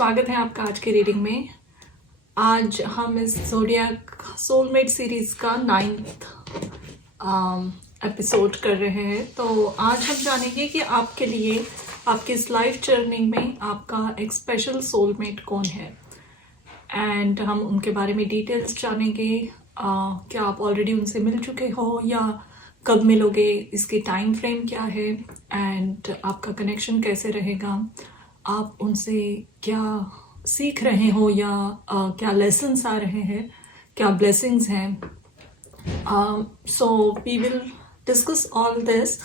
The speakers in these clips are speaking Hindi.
स्वागत है आपका आज की रीडिंग में। आज हम इस ज़ोडिएक सोलमेट सीरीज़ का 9th एपिसोड कर रहे हैं। तो आज हम जानेंगे कि आपके लिए आपकी इस लाइफ जर्नी में आपका एक स्पेशल सोलमेट कौन है, एंड हम उनके बारे में डिटेल्स जानेंगे। क्या आप ऑलरेडी उनसे मिल चुके हो या कब मिलोगे, इसकी टाइम फ्रेम क्या है, एंड आपका कनेक्शन कैसे रहेगा, आप उनसे क्या सीख रहे हो या क्या लेसन्स आ रहे हैं, क्या ब्लेसिंग्स हैं। So we will discuss all this.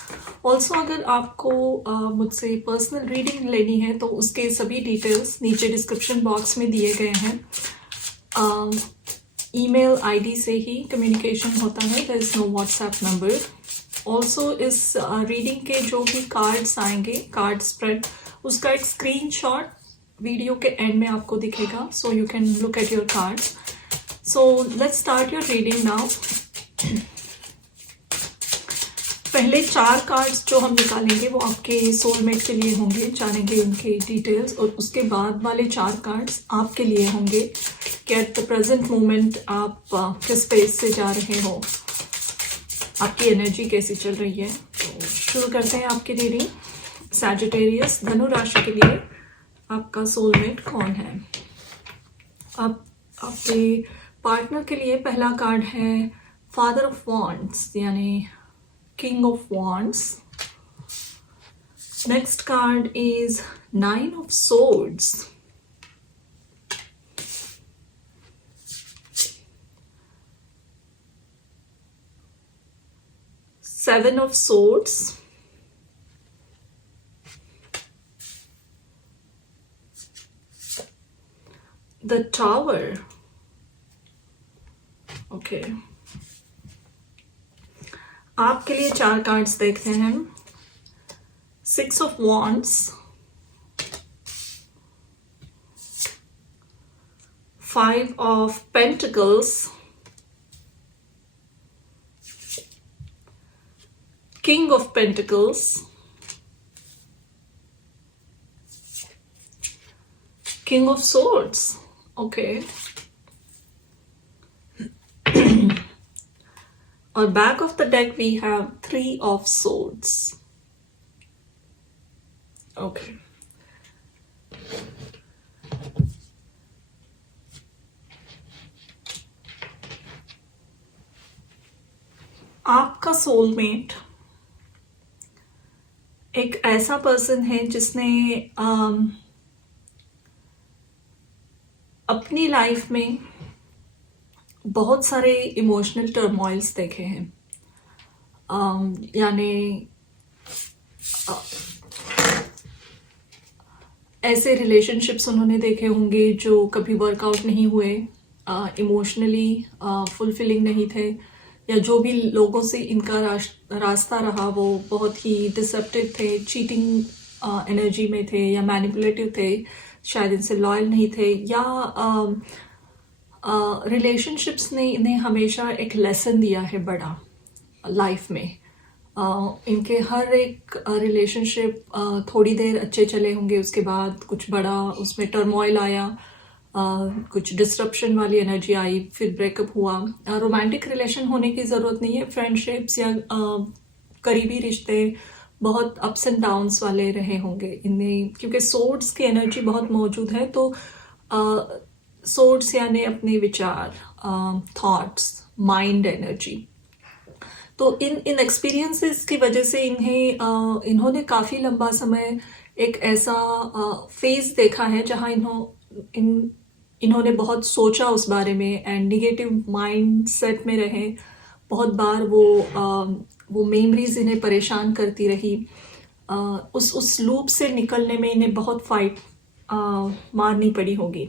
Also अगर आपको मुझसे पर्सनल रीडिंग लेनी है तो उसके सभी डिटेल्स नीचे डिस्क्रिप्शन बॉक्स में दिए गए हैं। ईमेल आईडी से ही कम्युनिकेशन होता है, there is no WhatsApp number. Also इस रीडिंग के जो भी कार्ड्स आएंगे, कार्ड स्प्रेड, उसका एक स्क्रीनशॉट वीडियो के एंड में आपको दिखेगा, so you can look at your cards. So let's start your reading now. पहले 4 कार्ड्स जो हम निकालेंगे वो आपके सोलमेट के लिए होंगे, जानेंगे उनके डिटेल्स, और उसके बाद वाले 4 कार्ड्स आपके लिए होंगे कि एट द प्रेजेंट मोमेंट आप किस फेज से जा रहे हो, आपकी एनर्जी कैसी चल रही है। तो शुरू करते हैं आपकी रीडिंग। सैजिटेरियस, धनु राशि के लिए आपका सोलमेट कौन है। अब आपके पार्टनर के लिए पहला कार्ड है फादर ऑफ वॉन्ड्स, यानी king of wands. Next card is 9 of swords. Seven of Swords, the Tower, okay. आपके लिए 4 कार्ड्स देखते हैं। 6 of Wands, 5 of Pentacles, King of Pentacles, King of Swords, okay. और back of the deck we have 3 of Swords, okay. आपका सोलमेट एक ऐसा पर्सन है जिसने अपनी लाइफ में बहुत सारे इमोशनल टर्मोइल्स देखे हैं। यानी ऐसे रिलेशनशिप्स उन्होंने देखे होंगे जो कभी वर्कआउट नहीं हुए, इमोशनली फुलफिलिंग नहीं थे, या जो भी लोगों से इनका रास्ता रहा वो बहुत ही डिसेप्टिव थे, चीटिंग एनर्जी में थे, या मैनिपुलेटिव थे, शायद इनसे लॉयल नहीं थे, या रिलेशनशिप्स ने इन्हें हमेशा एक लेसन दिया है बड़ा लाइफ में। इनके हर एक रिलेशनशिप थोड़ी देर अच्छे चले होंगे, उसके बाद कुछ बड़ा उसमें टर्मोइल आया, कुछ डिस्ट्रप्शन वाली एनर्जी आई, फिर ब्रेकअप हुआ। रोमांटिक रिलेशन होने की ज़रूरत नहीं है, फ्रेंडशिप्स या करीबी रिश्ते बहुत अप्स एंड डाउन्स वाले रहे होंगे इनमें, क्योंकि सोर्ड्स की एनर्जी बहुत मौजूद है। तो सोर्ड्स यानी अपने विचार, थॉट्स, माइंड एनर्जी। तो इन एक्सपीरियंसेस की वजह से इन्होंने काफ़ी लंबा समय एक ऐसा फेज देखा है जहाँ इन्होंने बहुत सोचा उस बारे में, एंड निगेटिव माइंड सेट में रहे। बहुत बार वो मेमोरीज इन्हें परेशान करती रही। उस लूप से निकलने में इन्हें बहुत फाइट मारनी पड़ी होगी।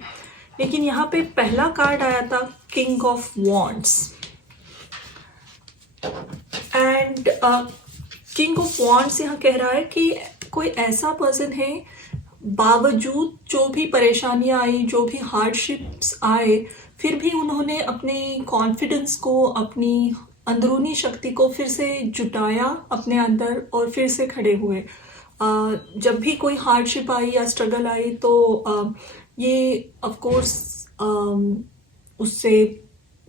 लेकिन यहाँ पे पहला कार्ड आया था king of wands, and king of wands यहाँ कह रहा है कि कोई ऐसा पर्सन है, बावजूद जो भी परेशानियां आई, जो भी हार्डशिप्स आए, फिर भी उन्होंने अपने कॉन्फिडेंस को, अपनी अंदरूनी शक्ति को फिर से जुटाया अपने अंदर और फिर से खड़े हुए। जब भी कोई हार्डशिप आई या स्ट्रगल आई तो ये ऑफ कोर्स उससे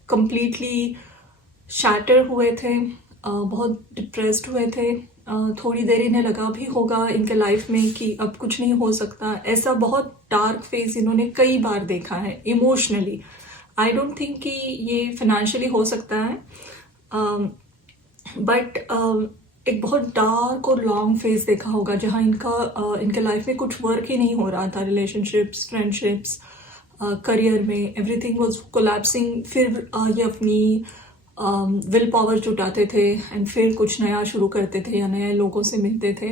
कंप्लीटली शैटर हुए थे, बहुत डिप्रेस्ड हुए थे। थोड़ी देर इन्हें लगा भी होगा इनके लाइफ में कि अब कुछ नहीं हो सकता। ऐसा बहुत डार्क फेज इन्होंने कई बार देखा है इमोशनली। आई डोंट थिंक कि ये फाइनेंशियली हो सकता है, बट एक बहुत डार्क और लॉन्ग फेज देखा होगा जहाँ इनके लाइफ में कुछ वर्क ही नहीं हो रहा था। रिलेशनशिप्स, फ्रेंडशिप्स, करियर में एवरीथिंग वाज कोलैप्सिंग। फिर ये अपनी विल पावर जुटाते थे एंड फिर कुछ नया शुरू करते थे या नए लोगों से मिलते थे।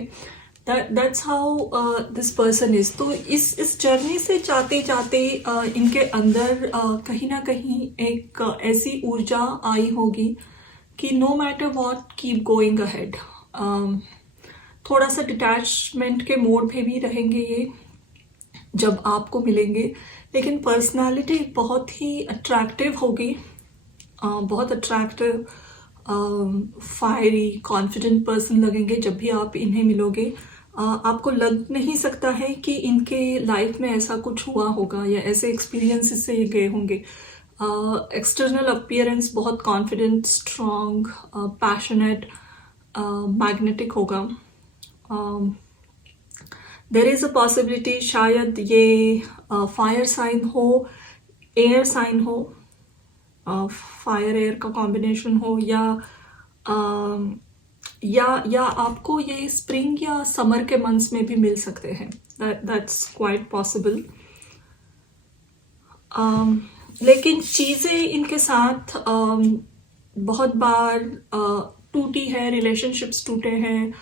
That's how this person is. तो इस जर्नी से जाते जाते इनके अंदर कहीं ना कहीं एक ऐसी ऊर्जा आई होगी कि no matter what keep going ahead. थोड़ा सा डिटैचमेंट के मोड पे भी रहेंगे ये जब आपको मिलेंगे, लेकिन पर्सनालिटी बहुत ही अट्रैक्टिव होगी, बहुत अट्रैक्टिव, फायरी, कॉन्फिडेंट पर्सन लगेंगे जब भी आप इन्हें मिलोगे। आपको लग नहीं सकता है कि इनके लाइफ में ऐसा कुछ हुआ होगा या ऐसे एक्सपीरियंसेस से ये गए होंगे। एक्सटर्नल अपीयरेंस बहुत कॉन्फिडेंट, स्ट्रॉन्ग, पैशनेट, मैग्नेटिक होगा। देयर इज़ अ पॉसिबिलिटी शायद ये फायर साइन हो, एयर साइन हो, फायर एयर का कॉम्बिनेशन हो, या आपको ये स्प्रिंग या समर के मंथ्स में भी मिल सकते हैं। That's quite possible. लेकिन चीज़ें इनके साथ बहुत बार टूटी है, रिलेशनशिप्स टूटे हैं,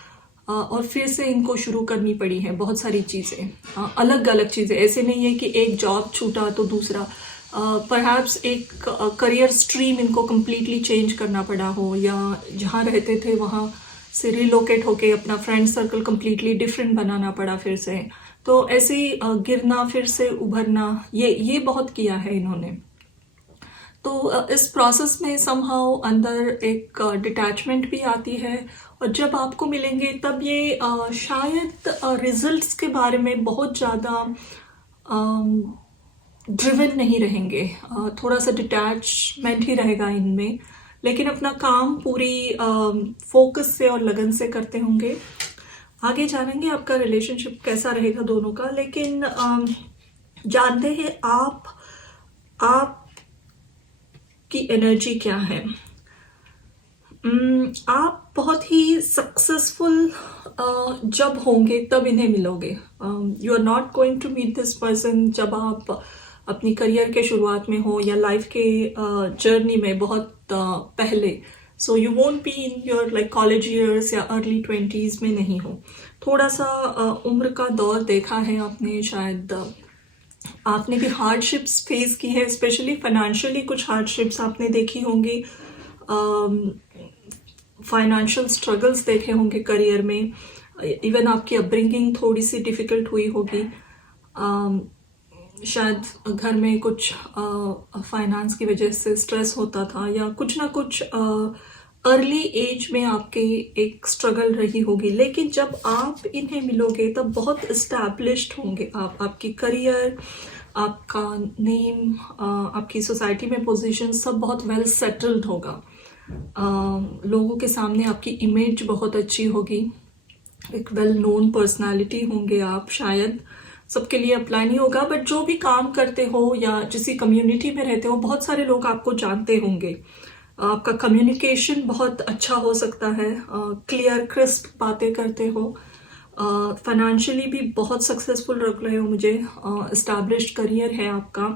और फिर से इनको शुरू करनी पड़ी है बहुत सारी चीज़ें, अलग अलग चीज़ें। ऐसे नहीं है कि एक जॉब छूटा तो दूसरा, परहैप्स एक करियर स्ट्रीम इनको कम्प्लीटली चेंज करना पड़ा हो, या जहाँ रहते थे वहाँ से रिलोकेट होके अपना फ्रेंड सर्कल कम्प्लीटली डिफरेंट बनाना पड़ा फिर से। तो ऐसे ही गिरना, फिर से उभरना, ये बहुत किया है इन्होंने। तो इस प्रोसेस में समहाउ अंदर एक डिटैचमेंट भी आती है, और जब आपको मिलेंगे तब ये शायद रिजल्ट्स के बारे में बहुत ज़्यादा ड्रिवन नहीं रहेंगे। थोड़ा सा डिटैचमेंट ही रहेगा इनमें, लेकिन अपना काम पूरी फोकस से और लगन से करते होंगे। आगे जानेंगे आपका रिलेशनशिप कैसा रहेगा दोनों का, लेकिन जानते हैं आप की एनर्जी क्या है। आप बहुत ही सक्सेसफुल जब होंगे तब इन्हें मिलोगे। You are not going to meet this person जब आप अपनी करियर के शुरुआत में हो या लाइफ के जर्नी में बहुत पहले। So you won't be in your like college years या अर्ली 20s में नहीं हो। थोड़ा सा उम्र का दौर देखा है आपने, शायद आपने भी हार्डशिप्स फेस की है, स्पेशली फाइनेंशियली कुछ हार्डशिप्स आपने देखी होंगी, फाइनेंशियल स्ट्रगल्स देखे होंगे करियर में। इवन आपकी अपब्रिंगिंग थोड़ी सी डिफ़िकल्ट हुई होगी, शायद घर में कुछ फाइनेंस की वजह से स्ट्रेस होता था, या कुछ ना कुछ अर्ली एज में आपके एक स्ट्रगल रही होगी। लेकिन जब आप इन्हें मिलोगे तब बहुत इस्टेब्लिश्ड होंगे आप। आपकी करियर, आपका नेम, आपकी सोसाइटी में पोजीशन सब बहुत वेल सेटल्ड होगा। लोगों के सामने आपकी इमेज बहुत अच्छी होगी, एक वेल नोन पर्सनालिटी होंगे आप। शायद सबके लिए अप्लाई नहीं होगा, बट जो भी काम करते हो या जिस कम्युनिटी में रहते हो, बहुत सारे लोग आपको जानते होंगे। आपका कम्युनिकेशन बहुत अच्छा हो सकता है, क्लियर क्रिस्प बातें करते हो, फाइनेंशियली भी बहुत सक्सेसफुल लग रहे हो मुझे, इस्टेब्लिश्ड करियर है आपका।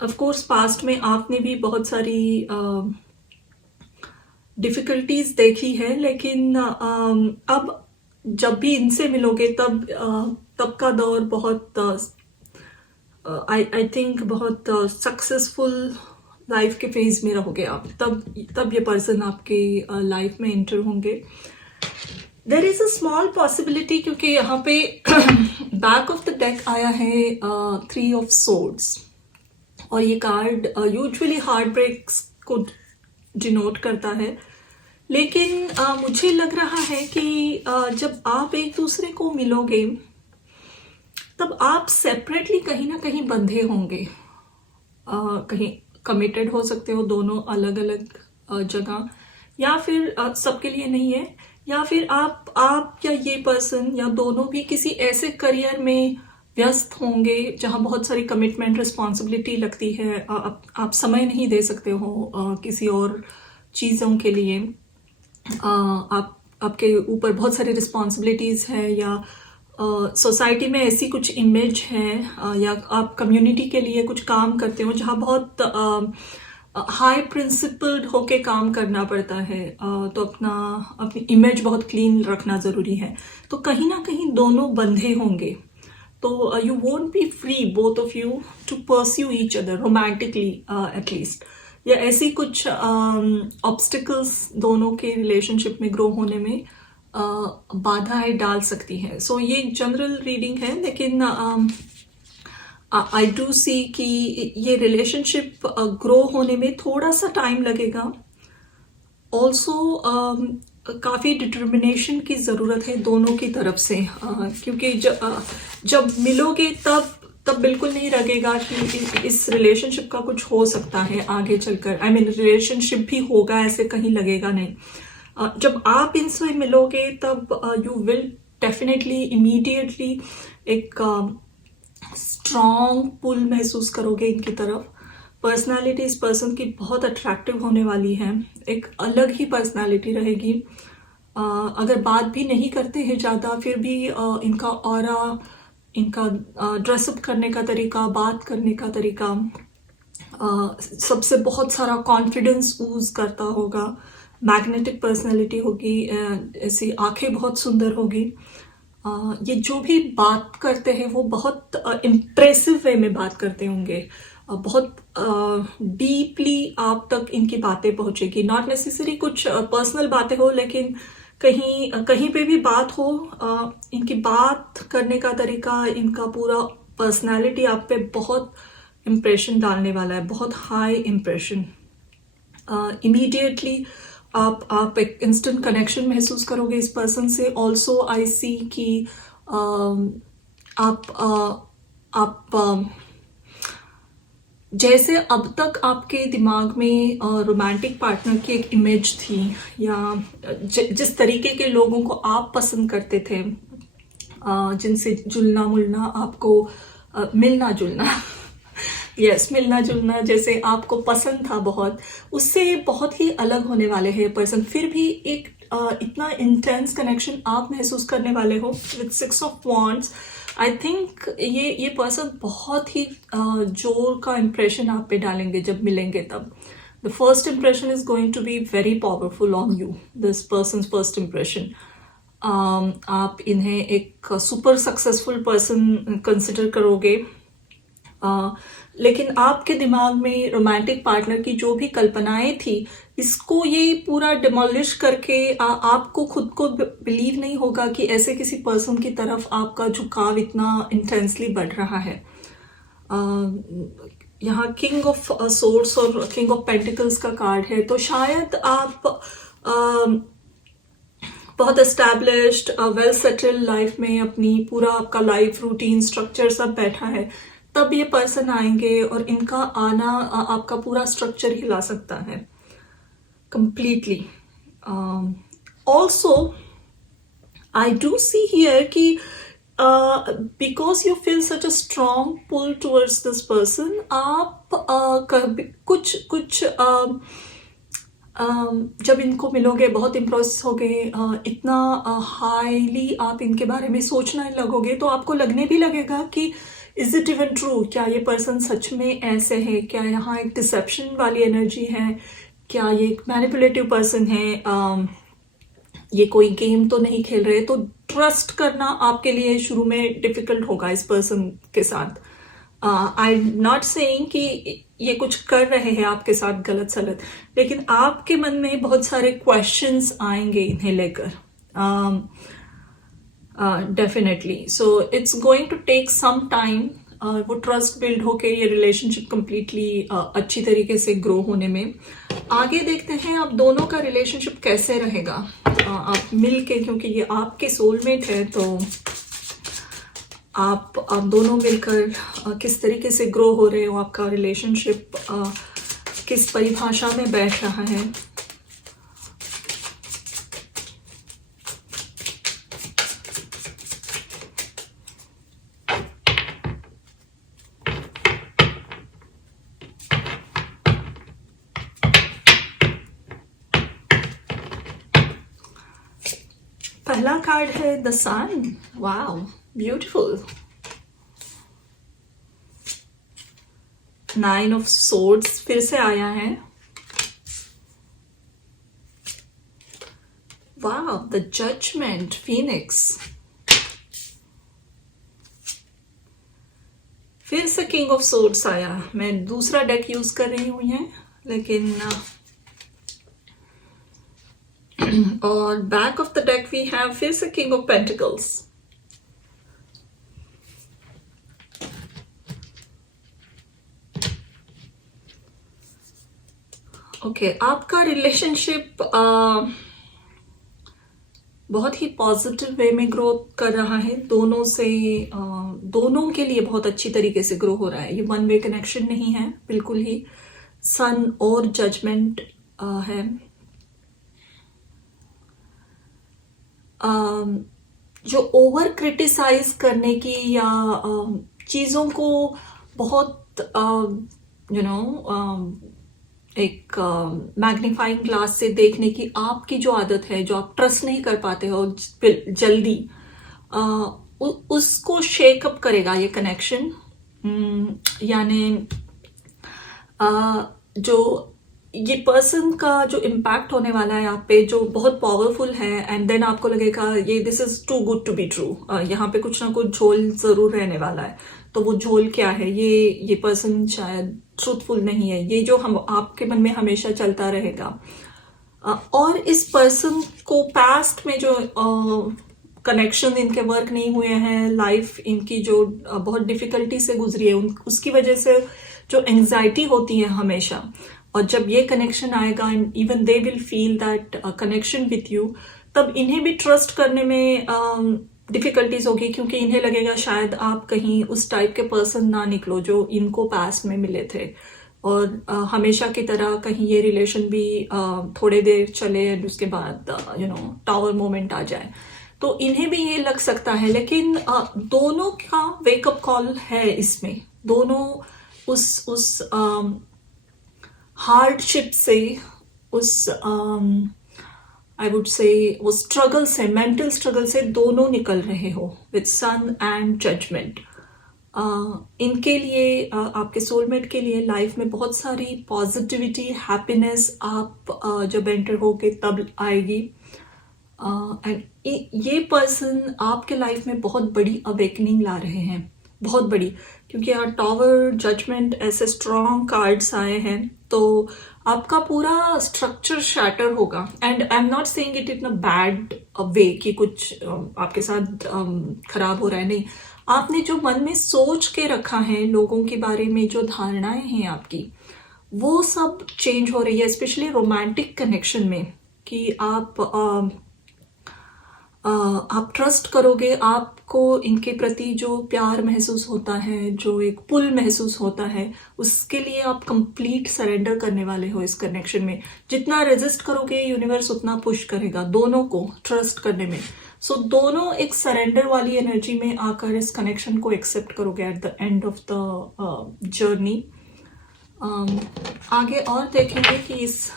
ऑफ कोर्स पास्ट में आपने भी बहुत सारी डिफ़िकल्टीज देखी है, लेकिन अब जब भी इनसे मिलोगे तब का दौर बहुत आई थिंक बहुत सक्सेसफुल लाइफ के फेज में रहोगे आप। तब ये पर्सन आपके लाइफ में एंटर होंगे। There is a small possibility, क्योंकि यहाँ पे बैक ऑफ द डेक आया है 3 ऑफ सोर्ड्स, और ये कार्ड यूजुअली हार्ट ब्रेक्स को डिनोट करता है। लेकिन मुझे लग रहा है कि जब आप एक दूसरे को मिलोगे तब आप सेपरेटली कहीं ना कहीं बंधे होंगे, कहीं कमिटेड हो सकते हो दोनों अलग अलग जगह, या फिर सबके लिए नहीं है, या फिर आप या ये पर्सन या दोनों भी किसी ऐसे करियर में व्यस्त होंगे जहां बहुत सारी कमिटमेंट रिस्पॉन्सिबिलिटी लगती है, आप समय नहीं दे सकते हो किसी और चीज़ों के लिए, आप आपके ऊपर बहुत सारी रिस्पॉन्सिबिलिटीज़ है, या सोसाइटी में ऐसी कुछ इमेज है, या आप कम्युनिटी के लिए कुछ काम करते हो जहाँ बहुत हाई प्रिंसिपल्ड होके काम करना पड़ता है, तो अपनी इमेज बहुत क्लीन रखना ज़रूरी है, तो कहीं ना कहीं दोनों बंधे होंगे, तो you won't be free both of you to pursue each other romantically at least, या ऐसी कुछ ऑब्स्टिकल्स दोनों के रिलेशनशिप में ग्रो होने में बाधाएं डाल सकती हैं। सो ये एक जनरल रीडिंग है, लेकिन आई डू सी कि ये रिलेशनशिप ग्रो होने में थोड़ा सा टाइम लगेगा। ऑल्सो काफ़ी डिटर्मिनेशन की ज़रूरत है दोनों की तरफ से, क्योंकि जब मिलोगे तब बिल्कुल नहीं लगेगा कि इस रिलेशनशिप का कुछ हो सकता है आगे चलकर, आई मीन रिलेशनशिप भी होगा, ऐसे कहीं लगेगा नहीं। जब आप इनसे मिलोगे तब यू विल डेफिनेटली इमीडिएटली एक स्ट्रॉन्ग पुल महसूस करोगे इनकी तरफ। पर्सनालिटी इस पर्सन की बहुत अट्रैक्टिव होने वाली है, एक अलग ही पर्सनालिटी रहेगी। अगर बात भी नहीं करते हैं ज़्यादा, फिर भी इनका ऑरा, इनका ड्रेसअप करने का तरीका, बात करने का तरीका, सबसे बहुत सारा कॉन्फिडेंस यूज करता होगा, मैग्नेटिक पर्सनालिटी होगी, ऐसी आंखें बहुत सुंदर होगी। ये जो भी बात करते हैं वो बहुत इम्प्रेसिव वे में बात करते होंगे, बहुत डीपली आप तक इनकी बातें पहुंचेगी। नॉट नेसेसरी कुछ पर्सनल बातें हो, लेकिन कहीं कहीं पे भी बात हो, इनकी बात करने का तरीका, इनका पूरा पर्सनालिटी आप पे बहुत इम्प्रेशन डालने वाला है, बहुत हाई इम्प्रेशन। इमीडिएटली आप एक इंस्टेंट कनेक्शन महसूस करोगे इस पर्सन से। ऑल्सो आई सी कि आप जैसे अब तक आपके दिमाग में रोमांटिक पार्टनर की एक इमेज थी, या जिस तरीके के लोगों को आप पसंद करते थे, जिनसे जुलना मुलना आपको, मिलना जुलना यस मिलना जुलना जैसे आपको पसंद था बहुत, उससे बहुत ही अलग होने वाले हैं पर्सन। फिर भी एक इतना इंटेंस कनेक्शन आप महसूस करने वाले हो with 6 of wands. I think ये पर्सन बहुत ही जोर का इम्प्रेशन आप पे डालेंगे जब मिलेंगे तब। The first impression is going to be very powerful on you, this person first impression. आप इन्हें एक सुपर सक्सेसफुल पर्सन कंसिडर करोगे, लेकिन आपके दिमाग में रोमांटिक पार्टनर की जो भी कल्पनाएं थी, इसको ये पूरा डिमोलिश करके आपको खुद को बिलीव नहीं होगा कि ऐसे किसी पर्सन की तरफ आपका झुकाव इतना इंटेंसली बढ़ रहा है। यहाँ किंग ऑफ सोर्ड्स और किंग ऑफ पेंटिकल्स का कार्ड है, तो शायद आप बहुत एस्टैब्लिश्ड वेल सेटल्ड लाइफ में, अपनी पूरा आपका लाइफ रूटीन स्ट्रक्चर सब बैठा है, तब ये पर्सन आएंगे और इनका आना आपका पूरा स्ट्रक्चर हिला सकता है completely. Also I do see here कि because you feel such a strong pull towards this person, आप कुछ जब इनको मिलोगे बहुत इम्प्रेस होगे, इतना हाईली आप इनके बारे में सोचने लगोगे, तो आपको लगने भी लगेगा कि इज इट इवन ट्रू, क्या ये पर्सन सच में ऐसे है, क्या यहाँ एक डिसेप्शन वाली एनर्जी है, क्या ये एक मैनिपुलेटिव पर्सन है, ये कोई गेम तो नहीं खेल रहे। तो ट्रस्ट करना आपके लिए शुरू में डिफिकल्ट होगा इस पर्सन के साथ। आई नॉट सेइंग कि ये कुछ कर रहे हैं आपके साथ गलत सलत, लेकिन आपके मन में बहुत सारे क्वेश्चंस आएंगे इन्हें लेकर, definitely. So it's going to take some time वो ट्रस्ट बिल्ड होके ये रिलेशनशिप कंप्लीटली अच्छी तरीके से ग्रो होने में। आगे देखते हैं अब दोनों का रिलेशनशिप कैसे रहेगा आप मिल के, क्योंकि ये आपके सोलमेट है, तो आप दोनों मिलकर किस तरीके से ग्रो हो रहे हो, आपका रिलेशनशिप किस परिभाषा में बैठ रहा है। पहला कार्ड है the sun. Wow, beautiful. 9 of swords फिर से आया है। Wow, the judgement, phoenix. फिर से किंग ऑफ सोर्ड्स आया। मैं दूसरा डेक यूज कर रही हूं ये, लेकिन और back of the deck we have फिर से किंग ऑफ पेंटिकल्स। ओके, आपका रिलेशनशिप बहुत ही पॉजिटिव वे में ग्रो कर रहा है। दोनों से दोनों के लिए बहुत अच्छी तरीके से ग्रो हो रहा है। ये वन वे कनेक्शन नहीं है बिल्कुल ही। सन और जजमेंट है। जो ओवर क्रिटिसाइज करने की या चीज़ों को बहुत एक मैग्नीफाइंग ग्लास से देखने की आपकी जो आदत है, जो आप ट्रस्ट नहीं कर पाते हो जल्दी, उसको शेकअप करेगा ये कनेक्शन। यानी जो ये पर्सन का जो इम्पैक्ट होने वाला है आप पे, जो बहुत पावरफुल है, एंड देन आपको लगेगा ये this is too good to be true. यहाँ पे कुछ ना कुछ झोल जरूर रहने वाला है। तो वो झोल क्या है? ये पर्सन शायद ट्रूथफुल नहीं है, ये जो हम आपके मन में हमेशा चलता रहेगा। और इस पर्सन को पास्ट में जो कनेक्शन इनके वर्क नहीं हुए हैं, लाइफ इनकी जो बहुत डिफिकल्टी से गुजरी है, उसकी वजह से जो एंजाइटी होती है हमेशा, और जब ये कनेक्शन आएगा and even they will feel that connection with you, तब इन्हें भी ट्रस्ट करने में डिफिकल्टीज होगी, क्योंकि इन्हें लगेगा शायद आप कहीं उस टाइप के पर्सन ना निकलो जो इनको पास्ट में मिले थे, और हमेशा की तरह कहीं ये रिलेशन भी थोड़े देर चले एंड उसके बाद टावर मोमेंट आ जाए, तो इन्हें भी ये लग सकता है। लेकिन दोनों का वेकअप कॉल है इसमें। दोनों उस हार्डशिप से, उस आई वुड से वो स्ट्रगल से, मेंटल स्ट्रगल से दोनों निकल रहे हो विद सन एंड जजमेंट। इनके लिए आपके सोलमेट के लिए लाइफ में बहुत सारी पॉजिटिविटी, हैप्पीनेस आप जब एंटर होगे तब आएगी। एंड ये पर्सन आपके लाइफ में बहुत बड़ी अवेकनिंग ला रहे हैं, बहुत बड़ी, क्योंकि यहाँ टावर, जजमेंट ऐसे स्ट्रॉन्ग कार्ड्स आए हैं, तो आपका पूरा स्ट्रक्चर शैटर होगा। And I am not saying it in a bad way कि कुछ आपके साथ खराब हो रहा है, नहीं। आपने जो मन में सोच के रखा है लोगों के बारे में, जो धारणाएं हैं आपकी, वो सब चेंज हो रही है, स्पेशली रोमांटिक कनेक्शन में, कि आप ट्रस्ट करोगे। आपको इनके प्रति जो प्यार महसूस होता है, जो एक पुल महसूस होता है, उसके लिए आप कंप्लीट सरेंडर करने वाले हो इस कनेक्शन में। जितना रेजिस्ट करोगे यूनिवर्स उतना पुश करेगा दोनों को ट्रस्ट करने में। सो दोनों एक सरेंडर वाली एनर्जी में आकर इस कनेक्शन को एक्सेप्ट करोगे at the end of the journey. आगे और देखेंगे कि इस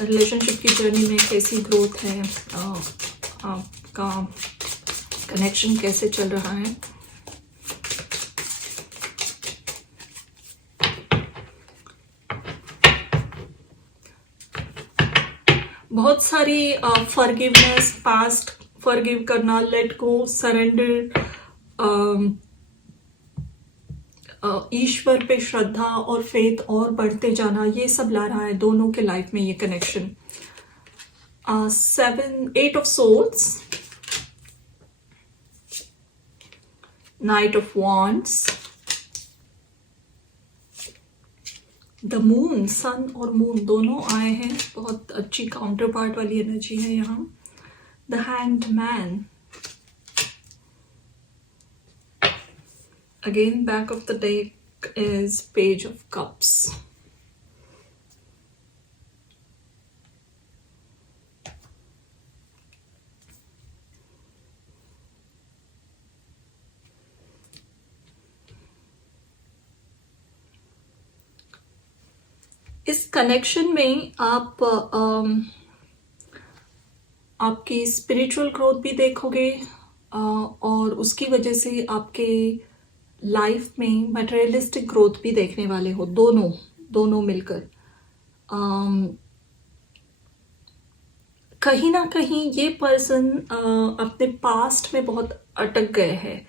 रिलेशनशिप की जर्नी में कैसी ग्रोथ है, आपका कनेक्शन कैसे चल रहा है। बहुत सारी फॉरगिवनेस, पास्ट फॉरगिव करना, लेट गो, सरेंडर, ईश्वर पे श्रद्धा और फेथ और बढ़ते जाना, ये सब ला रहा है दोनों के लाइफ में ये connection. 8 of swords, knight of wands, the moon, sun और मून दोनों आए हैं, बहुत अच्छी काउंटर पार्ट वाली एनर्जी है यहाँ। The hanged man, Again, back of the deck is Page of Cups. इस कनेक्शन में आप आपकी स्पिरिचुअल ग्रोथ भी देखोगे, और उसकी वजह से आपके लाइफ में मटेरियलिस्टिक ग्रोथ भी देखने वाले हो, दोनों दोनों मिलकर। कहीं ना कहीं ये पर्सन अपने पास्ट में बहुत अटक गए हैं,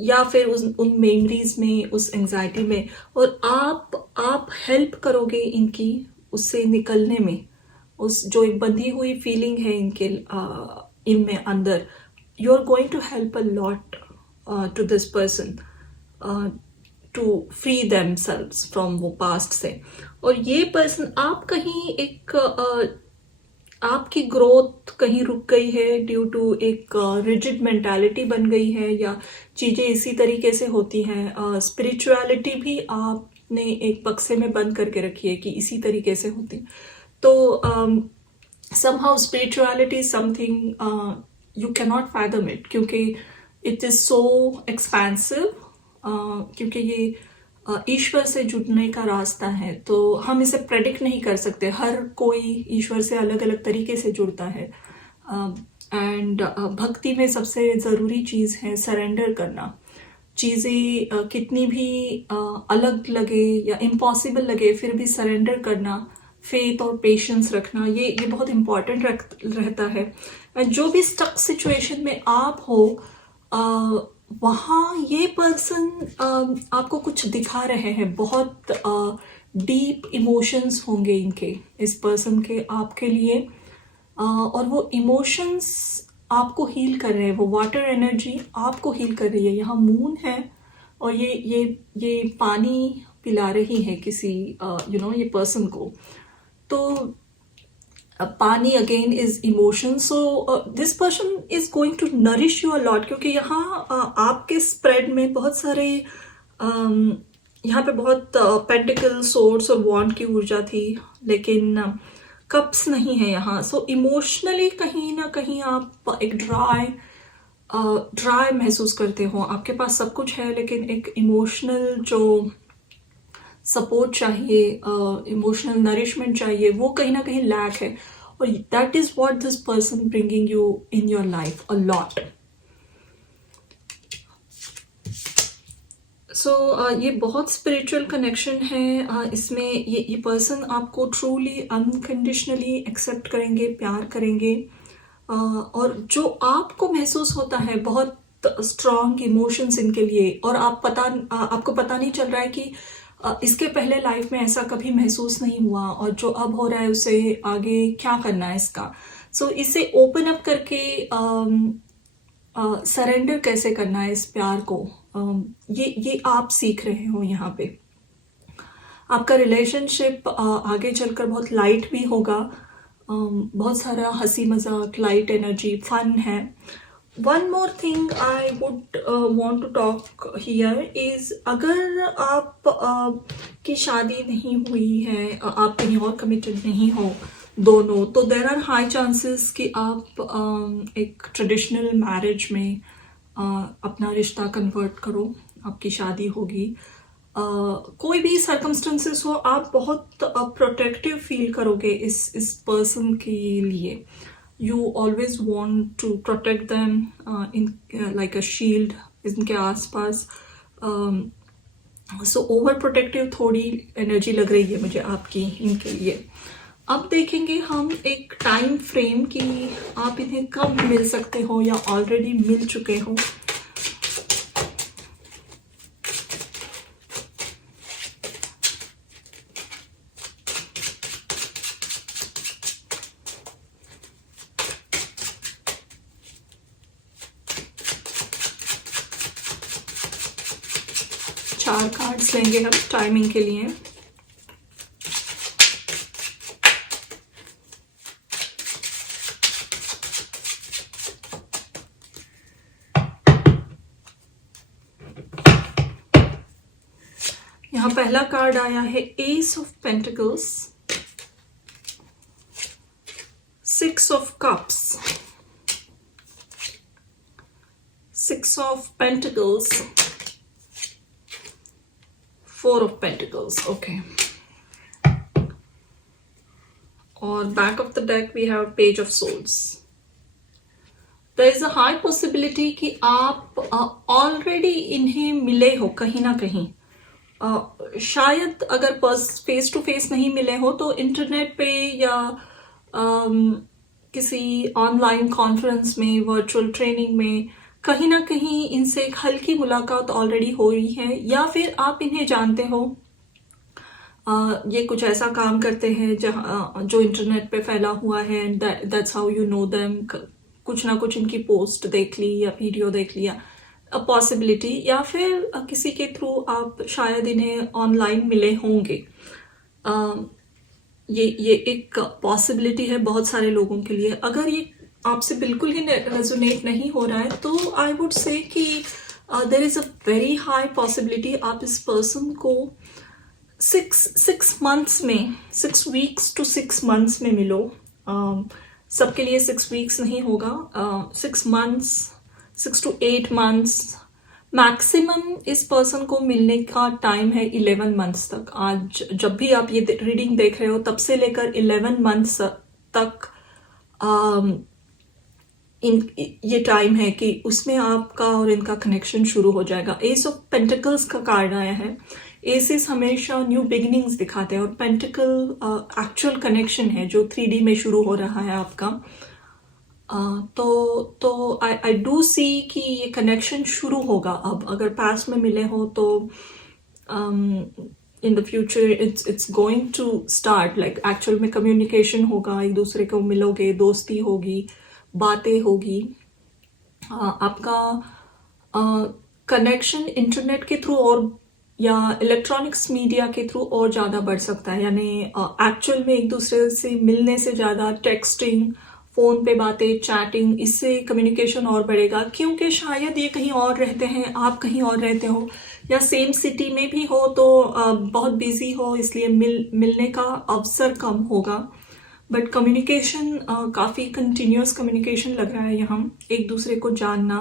या फिर उन मेमोरीज में, उस एंजाइटी में, और आप हेल्प करोगे इनकी उससे निकलने में। उस जो एक बंधी हुई फीलिंग है इनके इनमें अंदर, you are going to help a lot to this person to free themselves from वो पास्ट से। और ये पर्सन, आप कहीं एक आपकी ग्रोथ कहीं रुक गई है ड्यू टू एक रिजिड मेंटालिटी बन गई है, या चीज़ें इसी तरीके से होती हैं। स्पिरिचुअलिटी भी आपने एक बक्से में बंद करके रखी है कि इसी तरीके से होती। तो somehow spirituality is something you cannot fathom it, क्योंकि it is so expansive, क्योंकि ये ईश्वर से जुड़ने का रास्ता है, तो हम इसे प्रेडिक्ट नहीं कर सकते। हर कोई ईश्वर से अलग अलग तरीके से जुड़ता है। एंड भक्ति में सबसे ज़रूरी चीज़ है सरेंडर करना। चीज़ें कितनी भी अलग लगे या इम्पॉसिबल लगे, फिर भी सरेंडर करना, फेथ और पेशेंस रखना, ये बहुत इम्पॉर्टेंट रहता है। जो भी स्टक सिचुएशन में आप हो, वहाँ ये पर्सन आपको कुछ दिखा रहे हैं। बहुत डीप इमोशंस होंगे इनके, इस पर्सन के आपके लिए, और वो इमोशंस आपको हील कर रहे हैं। वो वाटर एनर्जी आपको हील कर रही है। यहाँ मून है और ये पानी पिला रही है किसी ये पर्सन को। तो पानी again is emotion. So this person is going to nourish you a lot, क्योंकि यहाँ आपके स्प्रेड में बहुत सारे यहाँ पे बहुत पेंटिकल, सोर्ड्स और वॉन्ड की ऊर्जा थी, लेकिन कप्स नहीं है यहाँ। सो इमोशनली कहीं ना कहीं आप एक ड्राई महसूस करते हो। आपके पास सब कुछ है, लेकिन एक इमोशनल जो सपोर्ट चाहिए, इमोशनल नरिशमेंट चाहिए, वो कहीं ना कहीं लैक है। और that is what this person bringing you in your life a lot. So ये बहुत स्पिरिचुअल कनेक्शन है। इसमें ये पर्सन आपको ट्रूली अनकंडीशनली एक्सेप्ट करेंगे, प्यार करेंगे, और जो आपको महसूस होता है बहुत स्ट्रॉन्ग इमोशंस इनके लिए, और आपको पता नहीं चल रहा है कि इसके पहले लाइफ में ऐसा कभी महसूस नहीं हुआ, और जो अब हो रहा है उसे आगे क्या करना है इसका। सो इसे ओपन अप करके सरेंडर कैसे करना है इस प्यार को, ये आप सीख रहे हो यहाँ पे। आपका रिलेशनशिप आगे चलकर बहुत लाइट भी होगा, बहुत सारा हंसी मजाक, लाइट एनर्जी, फन है। One more thing I would want to talk here is, अगर आप की शादी नहीं हुई है, आप कहीं और कमिटेड नहीं हो दोनों, तो देर आर हाई चांसेस कि आप एक ट्रेडिशनल मैरिज में अपना रिश्ता कन्वर्ट करो, आपकी शादी होगी। कोई भी सर्कमस्टेंसेस हो, आप बहुत प्रोटेक्टिव फील करोगे इस पर्सन के लिए। You always want to protect them in like a shield इनके आसपास। सो ओवर प्रोटेक्टिव थोड़ी एनर्जी लग रही है मुझे आपकी इनके लिए। अब देखेंगे हम एक टाइम फ्रेम कि आप इन्हें कब मिल सकते हो या ऑलरेडी मिल चुके हो। चार कार्ड्स लेंगे हम टाइमिंग के लिए। पहला कार्ड आया है ace of pentacles, 6 of cups, 6 of pentacles, 4 of pentacles. Okay, और back of the deck we have page of souls. There is a high possibility कि आप ऑलरेडी इन्हें मिले हो कहीं ना कहीं. शायद अगर फेस टू फेस नहीं मिले हो तो इंटरनेट पे या किसी ऑनलाइन कॉन्फ्रेंस में, वर्चुअल ट्रेनिंग में कहीं ना कहीं इनसे एक हल्की मुलाकात ऑलरेडी हो रही है, या फिर आप इन्हें जानते हो. ये कुछ ऐसा काम करते हैं जहाँ जो इंटरनेट पे फैला हुआ है, that's how you know them. कुछ ना कुछ इनकी पोस्ट देख ली या वीडियो देख लिया, अ पॉसिबिलिटी. या फिर किसी के थ्रू आप शायद इन्हें ऑनलाइन मिले होंगे. ये एक पॉसिबिलिटी है बहुत सारे लोगों के लिए. अगर ये आपसे बिल्कुल ही रेजोनेट नहीं हो रहा है तो आई वुड से कि there is a very high possibility आप इस पर्सन को 6 months में, 6 weeks to 6 months में मिलो. सबके लिए 6 weeks नहीं होगा. 6 months, 6 to 8 months मैक्सिमम इस पर्सन को मिलने का टाइम है 11 months तक. आज जब भी आप ये रीडिंग देख रहे हो तब से लेकर 11 months तक ये टाइम है कि उसमें आपका और इनका कनेक्शन शुरू हो जाएगा. एस ऑफ पेंटिकल्स का कार्ड आया है. एसेस हमेशा न्यू बिगिनिंग्स दिखाते हैं और पेंटिकल एक्चुअल कनेक्शन है जो 3D में शुरू हो रहा है आपका. तो आई डू सी कि ये कनेक्शन शुरू होगा अब. अगर पास्ट में मिले हो तो in the future it's going to start. Like actual में कम्युनिकेशन होगा, एक दूसरे को मिलोगे, दोस्ती होगी, बातें होगी. आपका कनेक्शन इंटरनेट के थ्रू और या इलेक्ट्रॉनिक्स मीडिया के थ्रू और ज़्यादा बढ़ सकता है. यानी एक्चुअल में एक दूसरे से मिलने से ज़्यादा टेक्सटिंग, फ़ोन पे बातें, चैटिंग, इससे कम्युनिकेशन और बढ़ेगा. क्योंकि शायद ये कहीं और रहते हैं, आप कहीं और रहते हो, या सेम सिटी में भी हो तो बहुत बिजी हो, इसलिए मिलने का अवसर कम होगा. बट कम्युनिकेशन काफ़ी कंटिन्यूस कम्युनिकेशन लग रहा है यहाँ, एक दूसरे को जानना.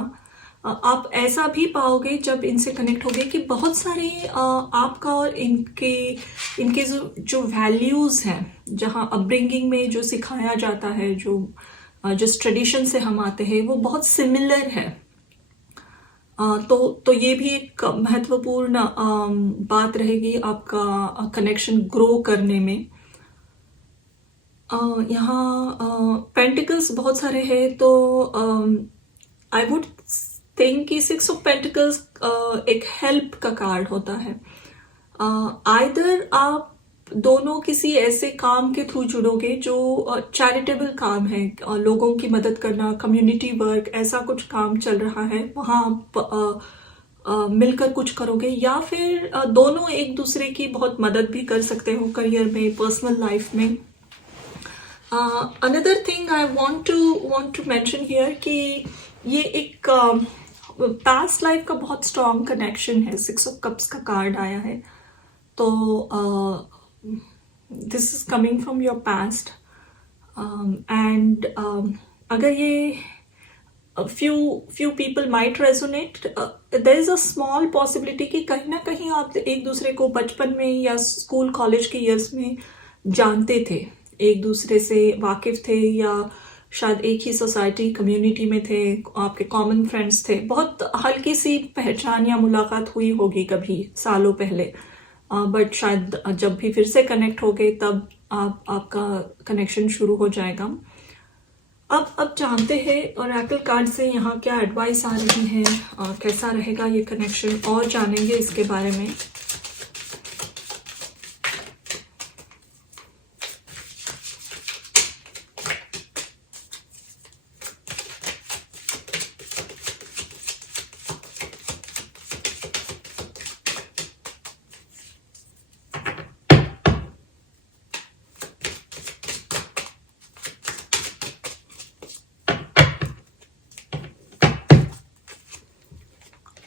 आप ऐसा भी पाओगे जब इनसे कनेक्ट होगे कि बहुत सारे आपका और इनके जो वैल्यूज़ हैं, जहाँ अपब्रिंगिंग में जो सिखाया जाता है, जो जिस ट्रेडिशन से हम आते हैं, वो बहुत सिमिलर है. तो ये भी एक महत्वपूर्ण बात रहेगी आपका कनेक्शन ग्रो करने में. यहाँ पेंटिकल्स बहुत सारे हैं तो आई वुड थिंक कि 6 ऑफ पेंटिकल्स एक हेल्प का कार्ड होता है. आइदर आप दोनों किसी ऐसे काम के थ्रू जुड़ोगे जो चैरिटेबल काम है, लोगों की मदद करना, कम्युनिटी वर्क, ऐसा कुछ काम चल रहा है, वहाँ आप मिलकर कुछ करोगे. या फिर दोनों एक दूसरे की बहुत मदद भी कर सकते हो करियर में, पर्सनल लाइफ में. Another thing I want to mention here कि ये एक पास्ट लाइफ का बहुत स्ट्रॉन्ग कनेक्शन है. 6 ऑफ कप्स का कार्ड आया है तो this is coming from your past. And अगर ये few people might resonate. There is a small possibility कि कहीं ना कहीं आप एक दूसरे को बचपन में या स्कूल कॉलेज के ईयर्स में जानते थे, एक दूसरे से वाकिफ थे, या शायद एक ही सोसाइटी कम्युनिटी में थे, आपके कॉमन फ्रेंड्स थे, बहुत हल्की सी पहचान या मुलाकात हुई होगी कभी सालों पहले. बट शायद जब भी फिर से कनेक्ट हो गए तब आपका कनेक्शन शुरू हो जाएगा. अब जानते हैं ओरेकल कार्ड से यहाँ क्या एडवाइस आ रही है, कैसा रहेगा ये कनेक्शन, और जानेंगे इसके बारे में.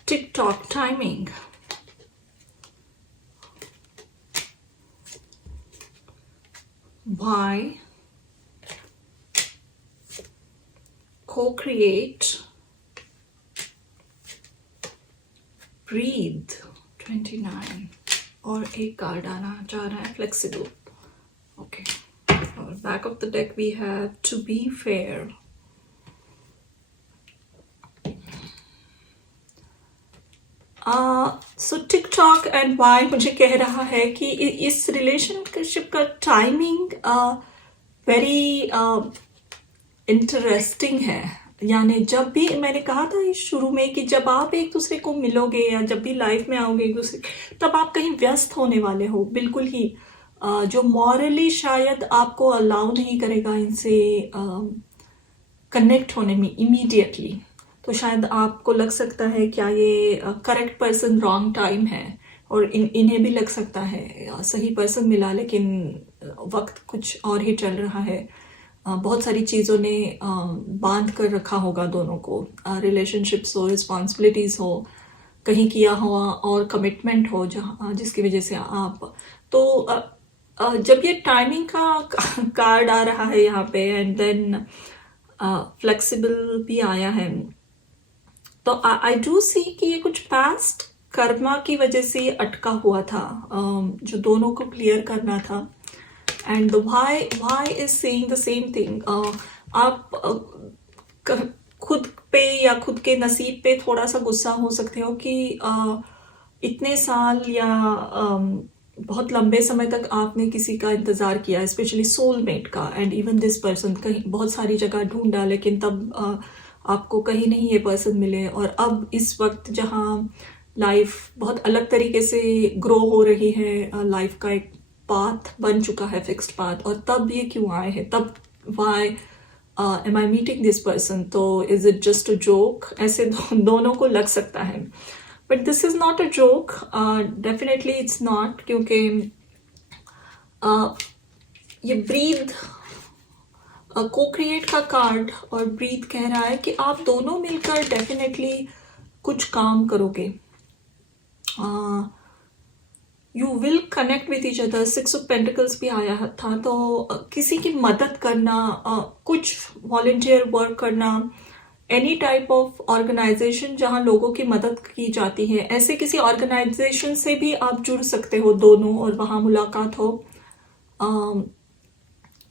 TikTok timing. why, co-create, breathe 29 और एक कार्ड आना जा रहा है फ्लेक्सिबल. ओके, और back of the deck we have to be fair. So TikTok and why मुझे कह रहा है कि इस रिलेशनशिप का टाइमिंग वेरी इंटरेस्टिंग है. यानी जब भी मैंने कहा था इस शुरू में कि जब आप एक दूसरे को मिलोगे या जब भी लाइफ में आओगे एक दूसरे, तब आप कहीं व्यस्त होने वाले हो बिल्कुल ही, जो मॉरली शायद आपको अलाउ नहीं करेगा इनसे कनेक्ट होने में इमीडिएटली. तो शायद आपको लग सकता है क्या ये करेक्ट पर्सन रॉन्ग टाइम है, और इन्हें भी लग सकता है सही पर्सन मिला लेकिन वक्त कुछ और ही चल रहा है. बहुत सारी चीज़ों ने बांध कर रखा होगा दोनों को, रिलेशनशिप्स हो, रिस्पॉन्सिबिलिटीज़ हो, कहीं किया हुआ और कमिटमेंट हो जहाँ जिसकी वजह से आप तो जब ये टाइमिंग का कार्ड आ रहा है यहाँ पे एंड देन फ्लेक्सिबल भी आया है, तो आई डू सी कि ये कुछ पास्ट कर्मा की वजह से अटका हुआ था, जो दोनों को क्लियर करना था. And why is saying the same thing. आप खुद पे या खुद के नसीब पे थोड़ा सा गुस्सा हो सकते हो कि इतने साल या बहुत लंबे समय तक आपने किसी का इंतज़ार किया, स्पेशली सोलमेट का, एंड इवन दिस पर्सन कहीं बहुत सारी जगह ढूंढा लेकिन तब आपको कहीं नहीं ये पर्सन मिले. और अब इस वक्त जहाँ लाइफ बहुत अलग तरीके से ग्रो हो रही है, लाइफ का एक पाथ बन चुका है, फिक्स्ड पाथ, और तब ये क्यों आए हैं, तब why am I meeting this person, तो is it just a joke, ऐसे दोनों को लग सकता है. But this is not a joke, definitely it's not, क्योंकि ये ब्रीथ को क्रिएट का कार्ड और ब्रीथ कह रहा है कि आप दोनों मिलकर डेफिनेटली कुछ काम करोगे. You will connect with each other. 6 of pentacles भी आया था, तो किसी की मदद करना, कुछ वॉलंटियर वर्क करना, एनी टाइप ऑफ ऑर्गेनाइजेशन जहाँ लोगों की मदद की जाती है, ऐसे किसी ऑर्गेनाइजेशन से भी आप जुड़ सकते हो दोनों और वहाँ मुलाकात हो.